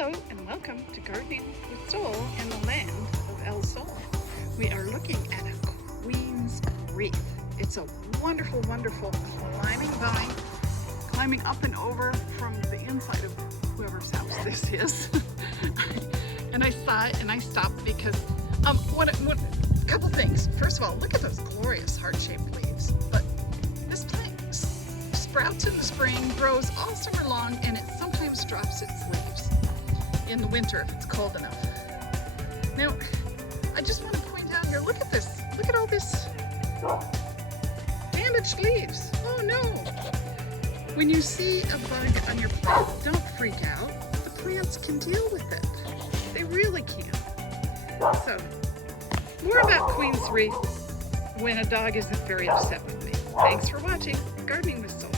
Hello and welcome to Gardening with Soule in the land of El Sol. We are looking at a Queen's Wreath. It's a wonderful, wonderful climbing vine, climbing up and over from the inside of whoever's house this is. And I saw it and I stopped because, couple things. First of all, look at those glorious heart-shaped leaves. But this plant sprouts in the spring, grows all summer long, and it sometimes drops its leaves in the winter if it's cold enough. Now, I just want to point out here, look at this. Look at all this damaged leaves. Oh no! When you see a bug on your plant, don't freak out. The plants can deal with it. They really can. So, more about Queen's Wreath when a dog isn't very upset with me. Thanks for watching Gardening with Soule.